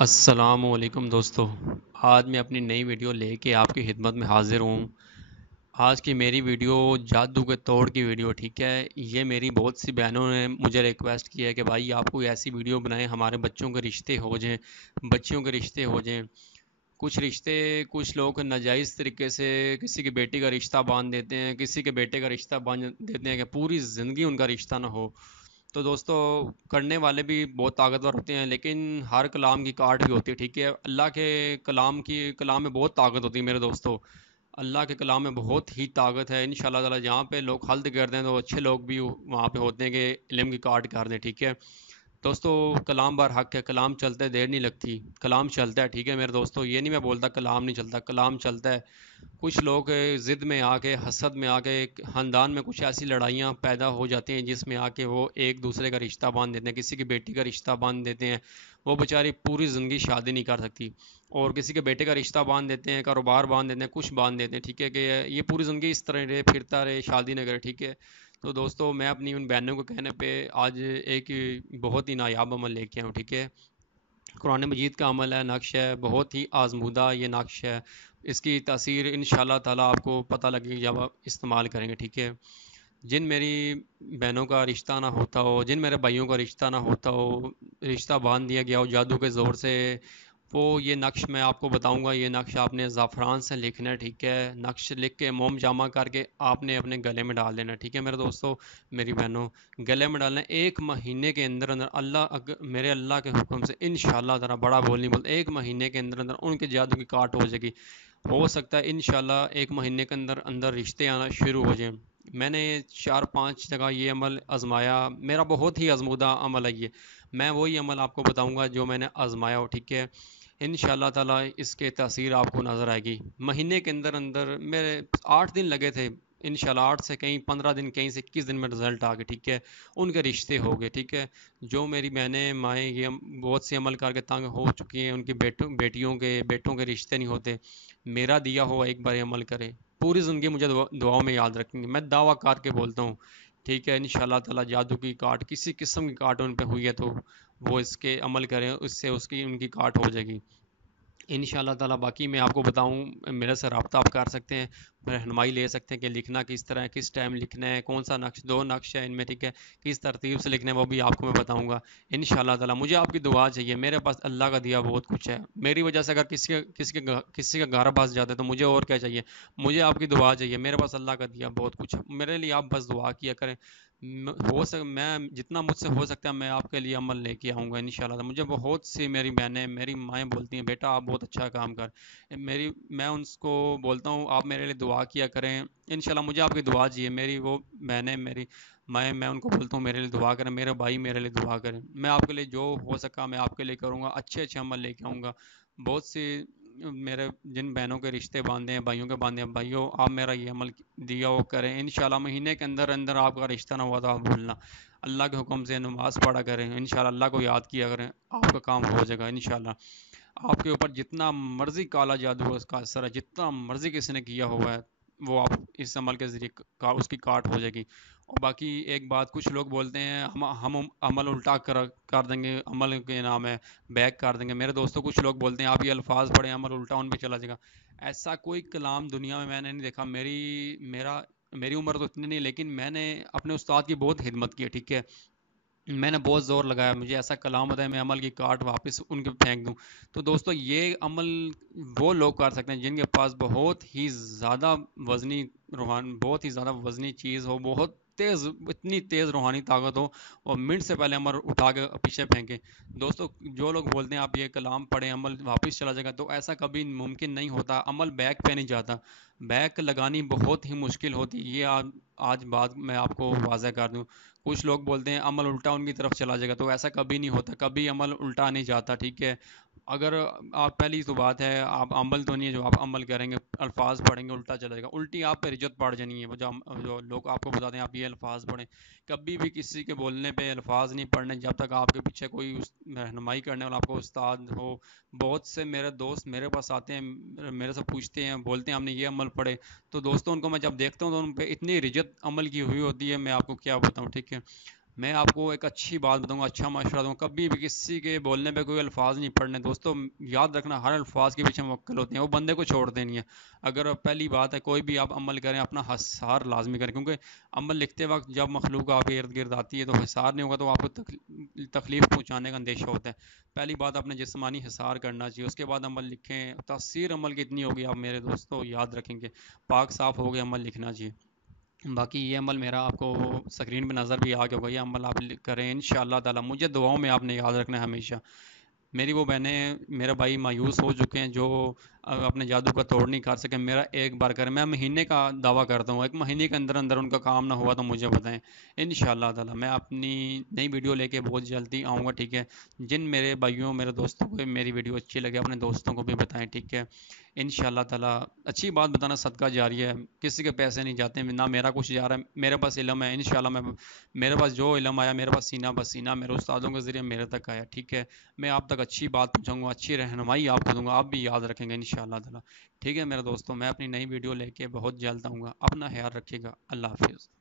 السلام علیکم دوستو، آج میں اپنی نئی ویڈیو لے کے آپ کی خدمت میں حاضر ہوں۔ آج کی میری ویڈیو جادو کے توڑ کی ویڈیو، ٹھیک ہے۔ یہ میری بہت سی بہنوں نے مجھے ریکویسٹ کیا ہے کہ بھائی آپ کوئی ایسی ویڈیو بنائیں ہمارے بچوں کے رشتے ہو جائیں، بچیوں کے رشتے ہو جائیں۔ کچھ رشتے کچھ لوگ ناجائز طریقے سے کسی کی بیٹی کا رشتہ باندھ دیتے ہیں، کسی کے بیٹے کا رشتہ باندھ دیتے ہیں کہ پوری زندگی ان کا رشتہ نہ ہو۔ تو دوستو، کرنے والے بھی بہت طاقتور ہوتے ہیں، لیکن ہر کلام کی کاٹ بھی ہوتی ہے، ٹھیک ہے۔ اللہ کے کلام میں بہت طاقت ہوتی ہے میرے دوستو۔ اللہ کے کلام میں بہت ہی طاقت ہے، انشاءاللہ تعالی جہاں پہ لوگ حلد کرتے ہیں تو اچھے لوگ بھی وہاں پہ ہوتے ہیں کہ علم کی کاٹ کر دیں، ٹھیک ہے دوستو۔ کلام بار حق ہے، کلام چلتا ہے، دیر نہیں لگتی، کلام چلتا ہے، ٹھیک ہے میرے دوستو۔ یہ نہیں میں بولتا کلام نہیں چلتا، کلام چلتا ہے۔ کچھ لوگ ضد میں آ کے، حسد میں آ کے، خاندان میں کچھ ایسی لڑائیاں پیدا ہو جاتی ہیں جس میں آ کے وہ ایک دوسرے کا رشتہ باندھ دیتے ہیں، کسی کی بیٹی کا رشتہ باندھ دیتے ہیں۔ وہ بیچاری پوری زندگی شادی نہیں کر سکتی، اور کسی کے بیٹے کا رشتہ باندھ دیتے ہیں، کاروبار باندھ دیتے ہیں، کچھ باندھ دیتے ہیں، ٹھیک ہے، کہ یہ پوری زندگی اس طرح رہے، پھرتا رہے، شادی نہ کرے، ٹھیک ہے۔ تو دوستو، میں اپنی ان بہنوں کو کہنے پہ آج ایک بہت ہی نایاب عمل لے کے آؤں، ٹھیک ہے۔ قرآن مجید کا عمل ہے، نقش ہے، بہت ہی آزمودہ یہ نقش ہے۔ اس کی تاثیر انشاءاللہ تعالی آپ کو پتہ لگے گی جب آپ استعمال کریں گے، ٹھیک ہے۔ جن میری بہنوں کا رشتہ نہ ہوتا ہو، جن میرے بھائیوں کا رشتہ نہ ہوتا ہو، رشتہ باندھ دیا گیا ہو جادو کے زور سے، وہ یہ نقش میں آپ کو بتاؤں گا۔ یہ نقش آپ نے زعفران سے لکھنا ہے، ٹھیک ہے۔ نقش لکھ کے موم جامع کر کے آپ نے اپنے گلے میں ڈال دینا، ٹھیک ہے میرے دوستو، میری بہنوں۔ گلے میں ڈالنا ہے 1 مہینے کے اندر اندر، میرے اللہ کے حکم سے انشاءاللہ ذرا بڑا بول نہیں بولتا، 1 مہینے کے اندر اندر ان کے جادو کی کاٹ ہو جائے گی۔ ہو سکتا ہے انشاءاللہ 1 مہینے کے اندر اندر رشتے آنا شروع ہو جائیں۔ میں نے 4-5 جگہ یہ عمل آزمایا، میرا بہت ہی آزمودہ عمل ہے یہ۔ میں وہی عمل آپ کو بتاؤں گا جو میں نے آزمایا ہو، ٹھیک ہے۔ انشاءاللہ تعالی اس کے تاثیر آپ کو نظر آئے گی۔ مہینے کے اندر اندر میرے 8 دن لگے تھے، انشاءاللہ 8 سے کہیں 15 دن، کہیں سے 21 دن میں رزلٹ آ گئے، ٹھیک ہے۔ ان کے رشتے ہو گئے، ٹھیک ہے۔ جو میری بہنیں مائیں یہ بہت سے عمل کر کے تنگ ہو چکی ہیں، ان کی بیٹیوں کے بیٹوں کے رشتے نہیں ہوتے، میرا دیا ہوا ایک بار عمل کرے، پوری زندگی مجھے دعاؤں میں یاد رکھیں گے، میں دعویٰ کر کے بولتا ہوں، ٹھیک ہے۔ انشاءاللہ تعالی جادو کی کاٹ، کسی قسم کی کاٹ ان پہ ہوئی ہے تو وہ اس کے عمل کریں، اس سے ان کی کاٹ ہو جائے گی انشاءاللہ تعالی۔ باقی میں آپ کو بتاؤں، میرے سے رابطہ آپ کر سکتے ہیں، رہنمائی لے سکتے ہیں کہ لکھنا کس طرح ہے، کس ٹائم لکھنا ہے، کون سا نقش، 2 نقش ہے ان میں، ٹھیک ہے، کس ترتیب سے لکھنا ہے وہ بھی آپ کو میں بتاؤں گا انشاءاللہ تعالی۔ مجھے آپ کی دعا چاہیے، میرے پاس اللہ کا دیا بہت کچھ ہے، میری وجہ سے اگر کسی کا گھر بس جاتا ہے تو مجھے اور کیا چاہیے، مجھے آپ کی دعا چاہیے، میرے پاس اللہ کا دیا بہت کچھ ہے، میرے لیے آپ بس دعا کیا کریں۔ میں جتنا مجھ سے ہو سکتا ہے میں آپ کے لیے عمل لے کے آؤں گا انشاءاللہ۔ مجھے بہت سی میری بہنیں، میری مائیں بولتی ہیں بیٹا آپ بہت اچھا کام کر، میں ان کو بولتا ہوں آپ میرے لیے دعا کیا کریں انشاءاللہ۔ مجھے آپ کی دعا چاہیے، میری وہ بہنیں، میری مائیں، میں ان کو بولتا ہوں میرے لیے دعا کریں، میرے بھائی میرے لیے دعا کریں، میں آپ کے لیے جو ہو سکا میں آپ کے لیے کروں گا، اچھے اچھے عمل لے کے آؤں گا۔ بہت سی میرے جن بہنوں کے رشتے باندھے ہیں، بھائیوں کے باندھے ہیں، بھائیوں آپ میرا یہ عمل دیا وہ کریں انشاءاللہ۔ مہینے کے اندر اندر آپ کا رشتہ نہ ہوا تو آپ بھولنا، اللہ کے حکم سے نماز پڑھا کریں انشاءاللہ، اللہ کو یاد کیا کریں، آپ کا کام ہو جائے گا انشاءاللہ۔ آپ کے اوپر جتنا مرضی کالا جادو ہو، اس کا اثر ہے، جتنا مرضی کسی نے کیا ہوا ہے وہ آپ اس عمل کے ذریعے اس کی کاٹ ہو جائے گی۔ اور باقی ایک بات، کچھ لوگ بولتے ہیں ہم عمل الٹا کر دیں گے، عمل کے نام ہے بیک کر دیں گے، میرے دوستوں کچھ لوگ بولتے ہیں آپ یہ الفاظ پڑھیں عمل الٹا ان پہ چلا جائے گا۔ ایسا کوئی کلام دنیا میں نے نہیں دیکھا، میری عمر تو اتنی نہیں، لیکن میں نے اپنے استاد کی بہت خدمت کی ہے، ٹھیک ہے، میں نے بہت زور لگایا، مجھے ایسا کلام ہوتا ہے میں عمل کی کاٹ واپس ان کے پھینک دوں۔ تو دوستو، یہ عمل وہ لوگ کر سکتے ہیں جن کے پاس بہت ہی زیادہ وزنی بہت ہی زیادہ وزنی چیز ہو، بہت تیز، اتنی تیز روحانی طاقت ہو، اور منٹ سے پہلے عمل اٹھا کے پیچھے پھینکے۔ دوستو، جو لوگ بولتے ہیں آپ یہ کلام پڑھیں عمل واپس چلا جائے گا، تو ایسا کبھی ممکن نہیں ہوتا، عمل بیک پہ نہیں جاتا، بیک لگانی بہت ہی مشکل ہوتی، یہ آج بات میں آپ کو واضح کر دوں۔ کچھ لوگ بولتے ہیں عمل الٹا ان کی طرف چلا جائے گا، تو ایسا کبھی نہیں ہوتا، کبھی عمل الٹا نہیں جاتا، ٹھیک ہے۔ اگر آپ پہلی تو بات ہے، آپ عمل تو نہیں ہے جو آپ عمل کریں گے، الفاظ پڑھیں گے الٹا چلے گا، الٹی آپ پہ رجت پڑ جانی ہے، وہ جو لوگ آپ کو بتاتے ہیں آپ یہ الفاظ پڑھیں، کبھی بھی کسی کے بولنے پہ الفاظ نہیں پڑھنے جب تک آپ کے پیچھے کوئی رہنمائی کرنے والا آپ کو استاد ہو۔ بہت سے میرے دوست میرے پاس آتے ہیں، میرے سے پوچھتے ہیں، بولتے ہیں ہم نے یہ عمل پڑھے، تو دوستوں ان کو میں جب دیکھتا ہوں تو ان پہ اتنی رجت عمل کی ہوئی ہوتی ہے، میں آپ کو کیا بتاؤں، ٹھیک ہے۔ میں آپ کو ایک اچھی بات بتاؤں گا، اچھا مشورہ دوں گا، کبھی بھی کسی کے بولنے پہ کوئی الفاظ نہیں پڑھنے دوستوں، یاد رکھنا ہر الفاظ کے پیچھے موکل ہوتے ہیں، وہ بندے کو چھوڑتے نہیں ہیں۔ اگر پہلی بات ہے کوئی بھی آپ عمل کریں اپنا حصار لازمی کریں، کیونکہ عمل لکھتے وقت جب مخلوق آپ کے ارد گرد آتی ہے تو حصار نہیں ہوگا تو آپ کو تکلیف پہنچانے کا اندیشہ ہوتا ہے۔ پہلی بات اپنے جسمانی حصار کرنا چاہیے، اس کے بعد عمل لکھیں، تاثیر عمل کی اتنی ہوگی آپ میرے دوستوں یاد رکھیں گے، پاک صاف ہو گئے عمل لکھنا چاہیے۔ باقی یہ عمل میرا آپ کو اسکرین پہ نظر بھی آ گیا ہوگا، یہ عمل آپ کریں انشاءاللہ تعالی، مجھے دعاؤں میں آپ نے یاد رکھنا ہے ہمیشہ۔ میری وہ بہنیں میرا بھائی مایوس ہو چکے ہیں جو اپنے جادو کا توڑ نہیں کر سکے، میرا ایک بار کریں، میں مہینے کا دعویٰ کرتا ہوں، ایک مہینے کے اندر اندر ان کا کام نہ ہوا تو مجھے بتائیں انشاءاللہ تعالی۔ میں اپنی نئی ویڈیو لے کے بہت جلدی آؤں گا، ٹھیک ہے؟ جن میرے بھائیوں میرے دوستوں کو میری ویڈیو اچھی لگے اپنے دوستوں کو بھی بتائیں، ٹھیک ہے؟ انشاءاللہ تعالی اچھی بات بتانا صدقہ جاریہ ہے، کسی کے پیسے نہیں جاتے، نہ میرا کچھ جا رہا ہے، میرے پاس علم ہے انشاءاللہ، میرے پاس جو علم آیا میرے پاس سینہ بہ سینہ میرے استادوں کے ذریعے میرے تک آیا، ٹھیک ہے؟ میں آپ تک اچھی بات پہنچاؤں گا، اچھی رہنمائی آپ کو دوں گا، آپ بھی یاد رکھیں گے انشاءاللہ تعالی، ٹھیک ہے میرے دوستوں؟ میں اپنی نئی ویڈیو لے کے بہت جلد آؤں گا، اپنا خیال رکھیے گا، اللہ حافظ۔